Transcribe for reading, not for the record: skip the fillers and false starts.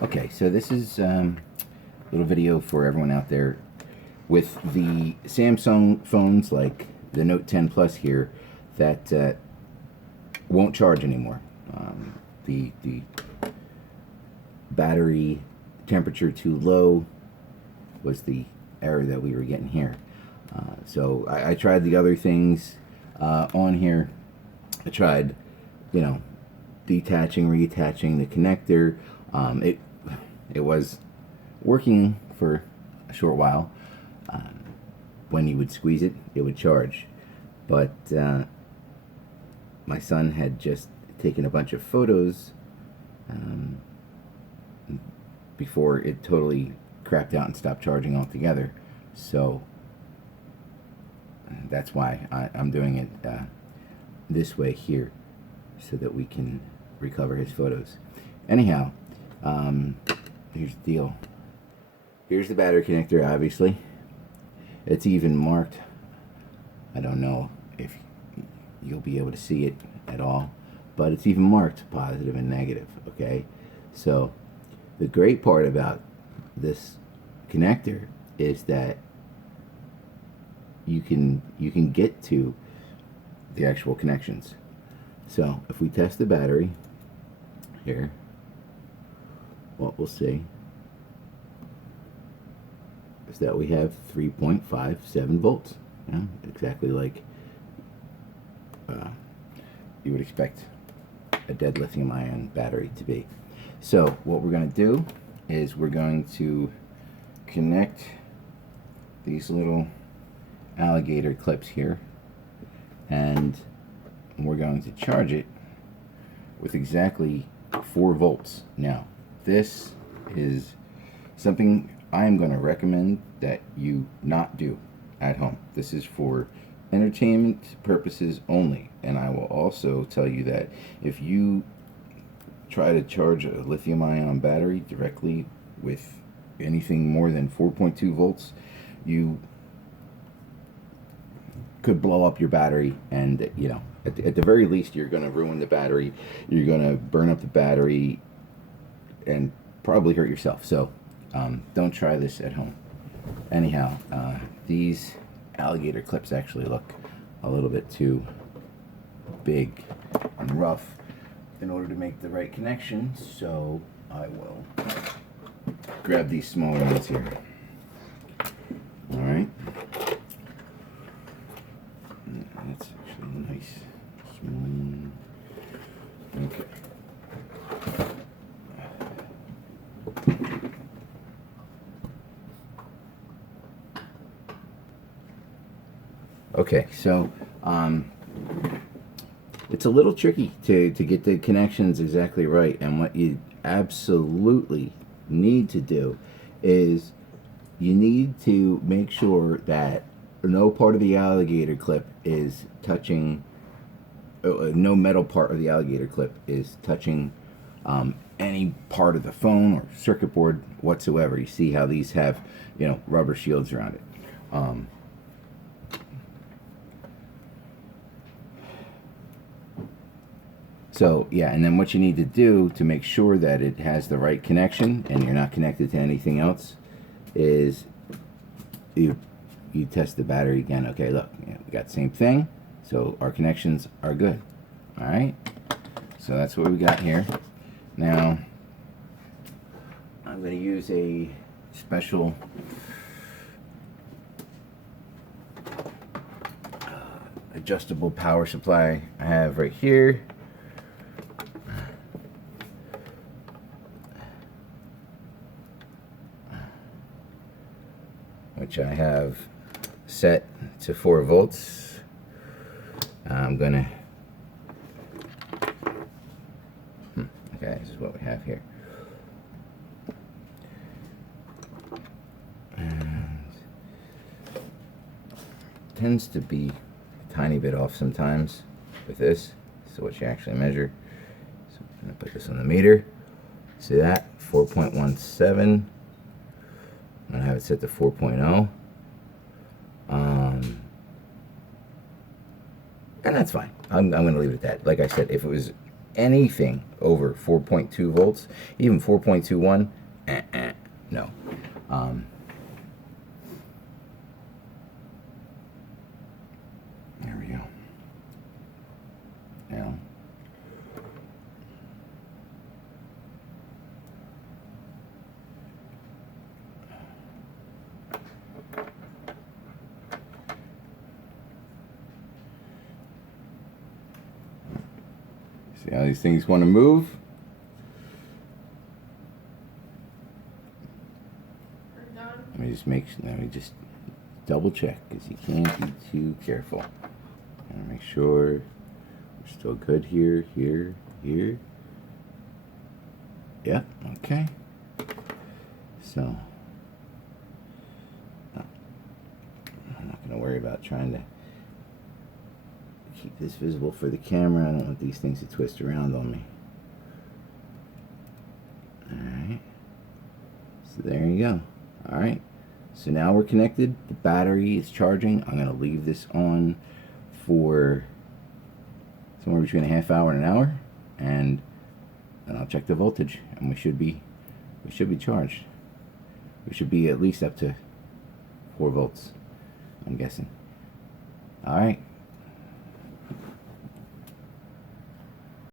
Okay, so this is a little video for everyone out there with the Samsung phones like the Note 10 Plus here that won't charge anymore. The battery temperature too low was the error that we were getting here. So I tried the other things on here. I tried, detaching, reattaching the connector. It was working for a short while. When you would squeeze it, it would charge. But my son had just taken a bunch of photos before it totally crapped out and stopped charging altogether. So that's why I'm doing it this way here, so that we can recover his photos. Anyhow, here's the deal. Here's the battery connector, obviously. It's even marked. I don't know if you'll be able to see it at all, but it's even marked positive and negative, okay? So the great part about this connector is that you can get to the actual connections. So if we test the battery here, what we'll see is that we have 3.57 volts. Exactly like you would expect a dead lithium-ion battery to be. So what we're going to do is we're going to connect these little alligator clips here, and we're going to charge it with exactly 4 volts. Now, this is something I'm going to recommend that you not do at home. This is for entertainment purposes only, and I will also tell you that if you try to charge a lithium-ion battery directly with anything more than 4.2 volts, you could blow up your battery, and at the very least you're going to ruin the battery, you're going to burn up the battery, and probably hurt yourself. So don't try this at home. Anyhow, these alligator clips actually look a little bit too big and rough in order to make the right connection, so I will grab these smaller ones here. Alright, that's actually nice. Small. Okay. Okay, so it's a little tricky to get the connections exactly right, and what you absolutely need to do is you need to make sure that no part of the alligator clip is touching, no metal part of the alligator clip is touching any part of the phone or circuit board whatsoever. You see how these have, rubber shields around it. So yeah, and then what you need to do to make sure that it has the right connection and you're not connected to anything else is you test the battery again. Okay, look, we got the same thing, so our connections are good. All right, so that's what we got here. Now I'm going to use a special adjustable power supply I have right here. Which I have set to 4 volts. I'm gonna, okay, this is what we have here. And it tends to be a tiny bit off sometimes with this. So what you actually measure. So I'm gonna put this on the meter. See that? 4.17. I'm going to have it set to 4.0. And that's fine. I'm going to leave it at that. Like I said, if it was anything over 4.2 volts, even 4.21, no. There we go. Now, see how these things want to move? Let me just double check, because you can't be too careful. And make sure we're still good here, here, here. Yep, okay. So, I'm not going to worry about trying to keep this visible for the camera. I don't want these things to twist around on me. Alright. So there you go. Alright. So now we're connected. The battery is charging. I'm going to leave this on for somewhere between a half hour and an hour, and then I'll check the voltage, and we should be charged. We should be at least up to 4 volts, I'm guessing. All right.